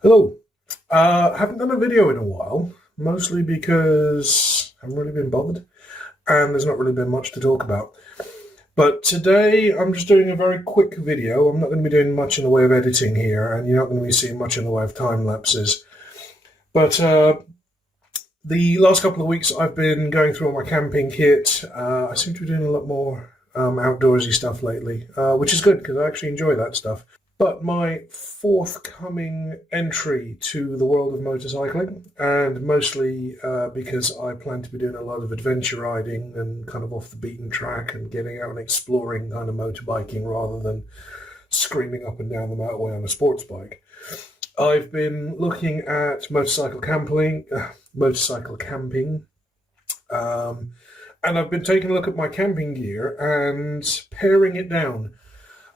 Hello. Haven't done a video in a while, mostly because I haven't really been bothered, and there's not really been much to talk about. But today I'm just doing a very quick video. I'm not going to be doing much in the way of editing here, and you're not going to be seeing much in the way of time lapses. But the last couple of weeks I've been going through all my camping kit. I seem to be doing a lot more outdoorsy stuff lately, which is good because I actually enjoy that stuff. But my forthcoming entry to the world of motorcycling, and mostly because I plan to be doing a lot of adventure riding and kind of off the beaten track and getting out and exploring kind of motorbiking rather than screaming up and down the motorway on a sports bike. I've been looking at motorcycle camping, and I've been taking a look at my camping gear and paring it down.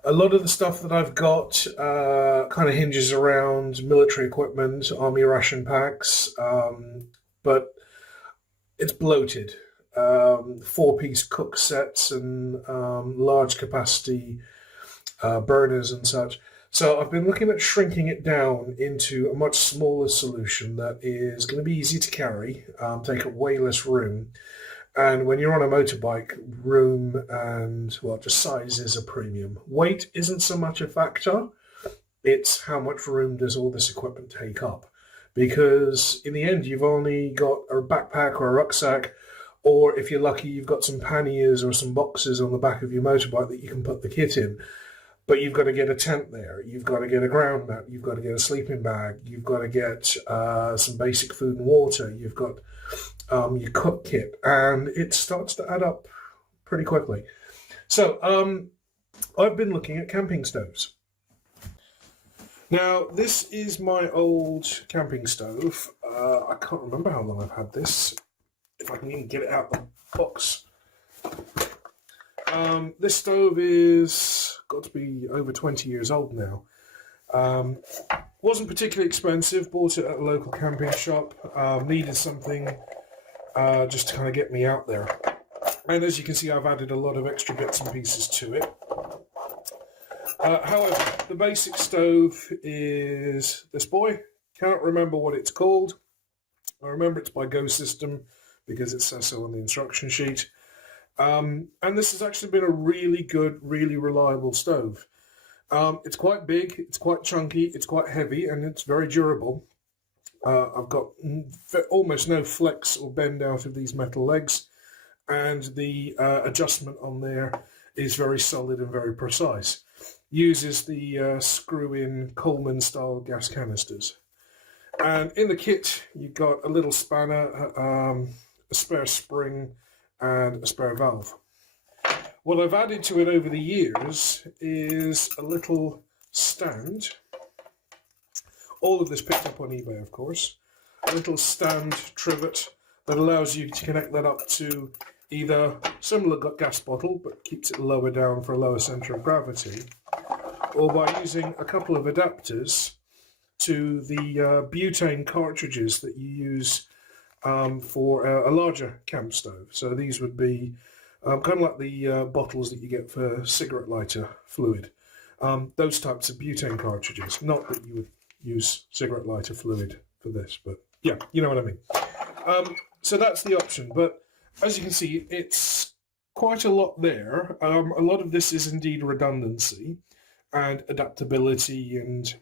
A lot of the stuff that I've got kind of hinges around military equipment, army ration packs, but it's bloated. Four-piece cook sets and large capacity burners and such. So I've been looking at shrinking it down into a much smaller solution that is going to be easy to carry, take up way less room. And when you're on a motorbike, room and, well, just size is a premium. Weight isn't so much a factor. It's how much room does all this equipment take up. Because in the end, you've only got a backpack or a rucksack, or if you're lucky, you've got some panniers or some boxes on the back of your motorbike that you can put the kit in. But you've got to get a tent there. You've got to get a ground mat. You've got to get a sleeping bag. You've got to get some basic food and water. You've got your cook kit, and it starts to add up pretty quickly. So I've been looking at camping stoves. Now, this is my old camping stove. I can't remember how long I've had this, if I can even get it out of the box. This stove is got to be over 20 years old now. Wasn't particularly expensive, bought it at a local camping shop, needed something just to kind of get me out there. And as you can see, I've added a lot of extra bits and pieces to it. However, the basic stove is this boy. Can't remember what it's called. I remember it's by Go System because it says so on the instruction sheet. And this has actually been a really good, really reliable stove. It's quite big, it's quite chunky, it's quite heavy, and it's very durable. I've got almost no flex or bend out of these metal legs, and the adjustment on there is very solid and very precise. Uses the screw-in Coleman-style gas canisters. And in the kit, you've got a little spanner, a spare spring, and a spare valve. What I've added to it over the years is a little stand. All of this picked up on eBay, of course. A little stand trivet that allows you to connect that up to either similar gas bottle, but keeps it lower down for a lower center of gravity, or by using a couple of adapters to the butane cartridges that you use for a larger camp stove. So these would be kind of like the bottles that you get for cigarette lighter fluid. Those types of butane cartridges. Not that you would use cigarette lighter fluid for this, but yeah, you know what I mean. So that's the option. But as you can see, it's quite a lot there. A lot of this is indeed redundancy and adaptability, and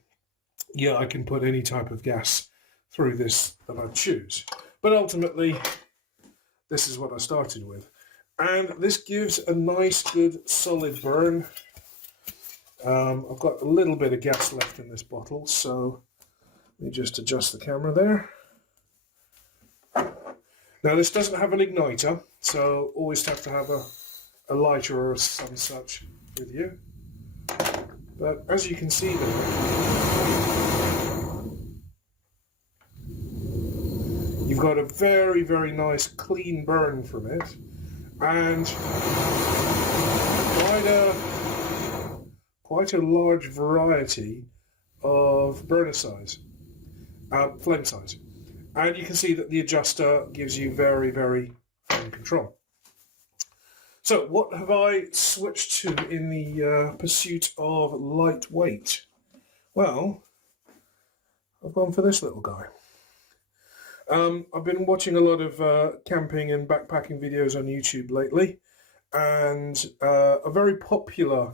yeah, I can put any type of gas through this that I choose. But ultimately, this is what I started with. And this gives a nice, good, solid burn. I've got a little bit of gas left in this bottle, so let me just adjust the camera there. Now, this doesn't have an igniter, so always have to have a lighter or some such with you. But as you can see there, you've got a very, very nice clean burn from it, and quite a large variety of burner size, flame size. And you can see that the adjuster gives you very, very fine control. So what have I switched to in the pursuit of lightweight? Well, I've gone for this little guy. I've been watching a lot of camping and backpacking videos on YouTube lately, and a very popular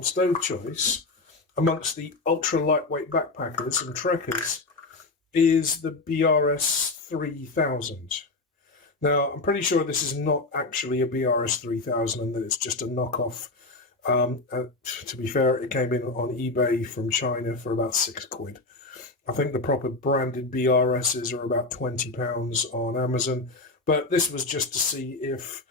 stove choice amongst the ultra lightweight backpackers and trekkers is the BRS 3000. Now, I'm pretty sure this is not actually a BRS 3000 and that it's just a knockoff. To be fair, it came in on eBay from China for about £6. I think the proper branded BRSs are about £20 on Amazon. But this was just to see if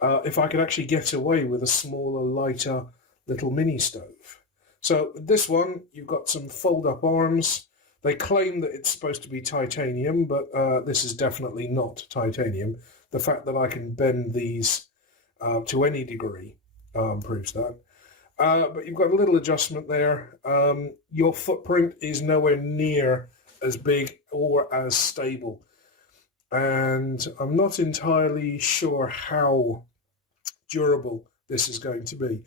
I could actually get away with a smaller, lighter little mini stove. So this one, you've got some fold-up arms. They claim that it's supposed to be titanium, but this is definitely not titanium. The fact that I can bend these to any degree proves that. But you've got a little adjustment there. Your footprint is nowhere near as big or as stable. And I'm not entirely sure how durable this is going to be,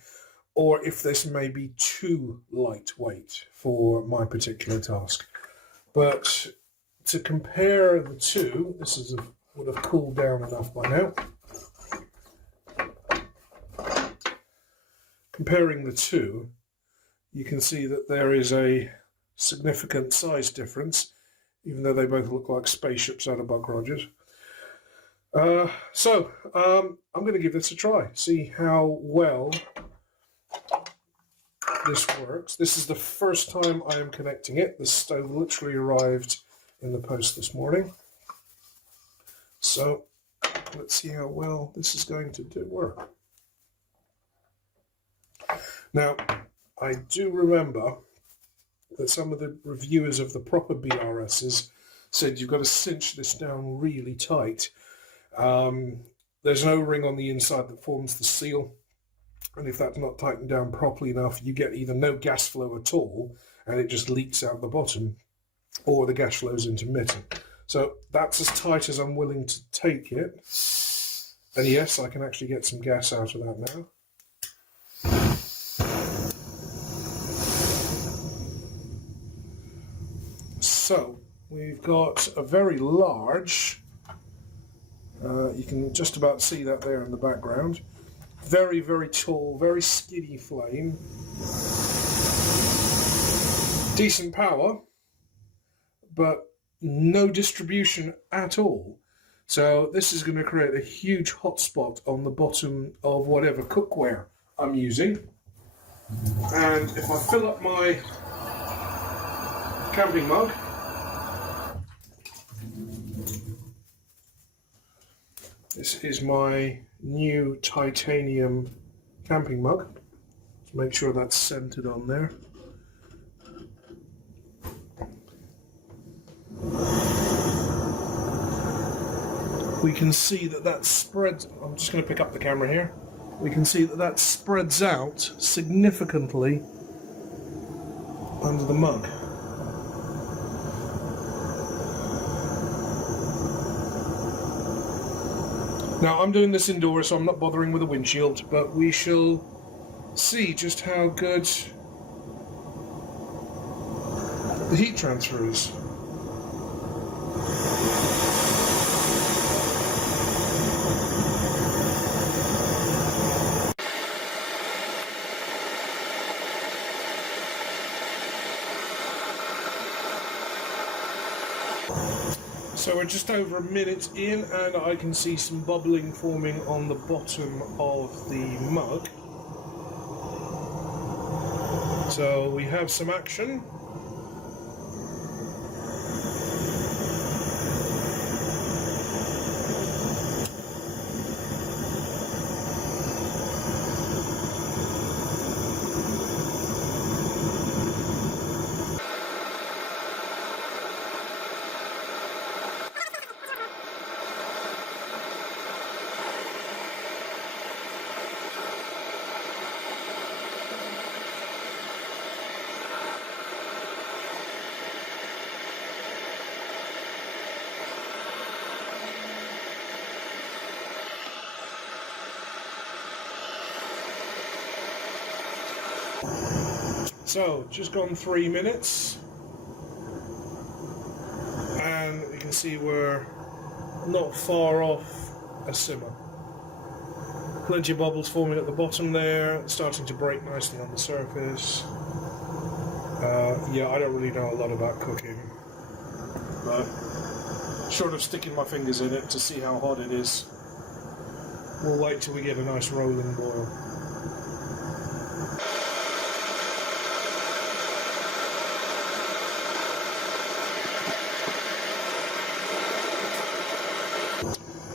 or if this may be too lightweight for my particular task. But to compare the two, this would have cooled down enough by now. Comparing the two, you can see that there is a significant size difference, even though they both look like spaceships out of Buck Rogers. So I'm going to give this a try, see how well this works. This is the first time I am connecting it. The stove literally arrived in the post this morning. So let's see how well this is going to work. Now, I do remember that some of the reviewers of the proper BRSs said you've got to cinch this down really tight. There's an O-ring on the inside that forms the seal, and if that's not tightened down properly enough, you get either no gas flow at all, and it just leaks out the bottom, or the gas flow is intermittent. So that's as tight as I'm willing to take it. And yes, I can actually get some gas out of that now. So we've got a very large, you can just about see that there in the background, very, very tall, very skinny flame, decent power, but no distribution at all. So this is going to create a huge hotspot on the bottom of whatever cookware I'm using. And if I fill up my camping mug, this is my new titanium camping mug. Let's make sure that's centered on there. We can see that spreads. I'm just going to pick up the camera here. We can see that spreads out significantly under the mug. Now, I'm doing this indoors, so I'm not bothering with a windshield, but we shall see just how good the heat transfer is. So we're just over a minute in, and I can see some bubbling forming on the bottom of the mug. So we have some action. So, just gone 3 minutes. can see we're not far off a simmer. Plenty of bubbles forming at the bottom there, starting to break nicely on the surface. Yeah, I don't really know a lot about cooking, but short of sticking my fingers in it to see how hot it is, we'll wait till we get a nice rolling boil.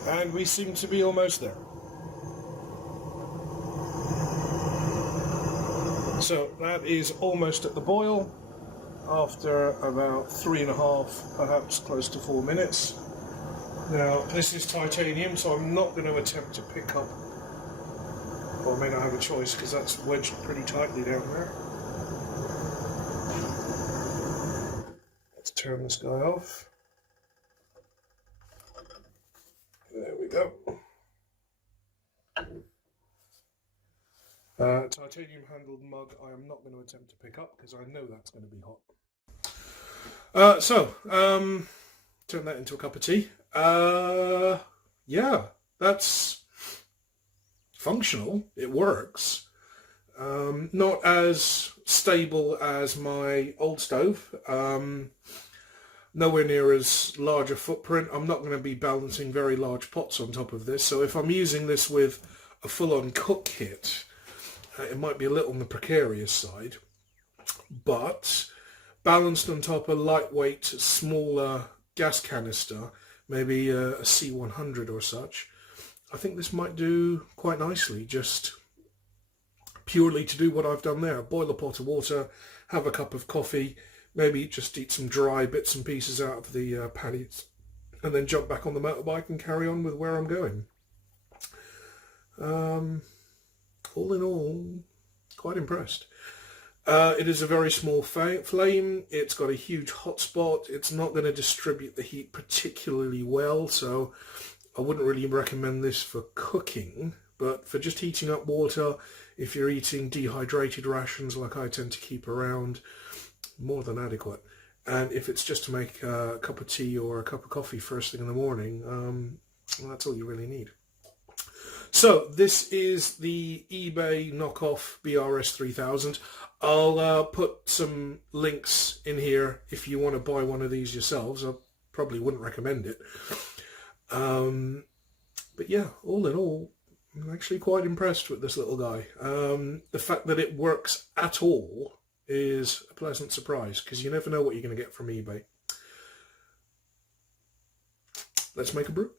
And we seem to be almost there. So that is almost at the boil after about 3.5, perhaps close to 4 minutes. Now this is titanium, so I'm not going to attempt to pick up, or I may not have a choice because that's wedged pretty tightly down there. Let's turn this guy off. There we go. Titanium handled mug I am not going to attempt to pick up because I know that's going to be hot. Turn that into a cup of tea. Yeah, that's functional. It works. Not as stable as my old stove. Nowhere near as large a footprint. I'm not going to be balancing very large pots on top of this. So if I'm using this with a full-on cook kit, it might be a little on the precarious side, but balanced on top a lightweight, smaller gas canister, maybe a C100 or such, I think this might do quite nicely, just purely to do what I've done there. Boil a pot of water, have a cup of coffee, maybe just eat some dry bits and pieces out of the patties, and then jump back on the motorbike and carry on with where I'm going. All in all, quite impressed. It is a very small flame. It's got a huge hotspot. It's not going to distribute the heat particularly well, so I wouldn't really recommend this for cooking. But for just heating up water, if you're eating dehydrated rations like I tend to keep around, more than adequate. And if it's just to make a cup of tea or a cup of coffee first thing in the morning, well, that's all you really need. So this is the eBay knockoff BRS 3000. I'll put some links in here if you want to buy one of these yourselves. I probably wouldn't recommend it. But yeah, all in all, I'm actually quite impressed with this little guy. The fact that it works at all is a pleasant surprise, because you never know what you're going to get from eBay. Let's make a brew.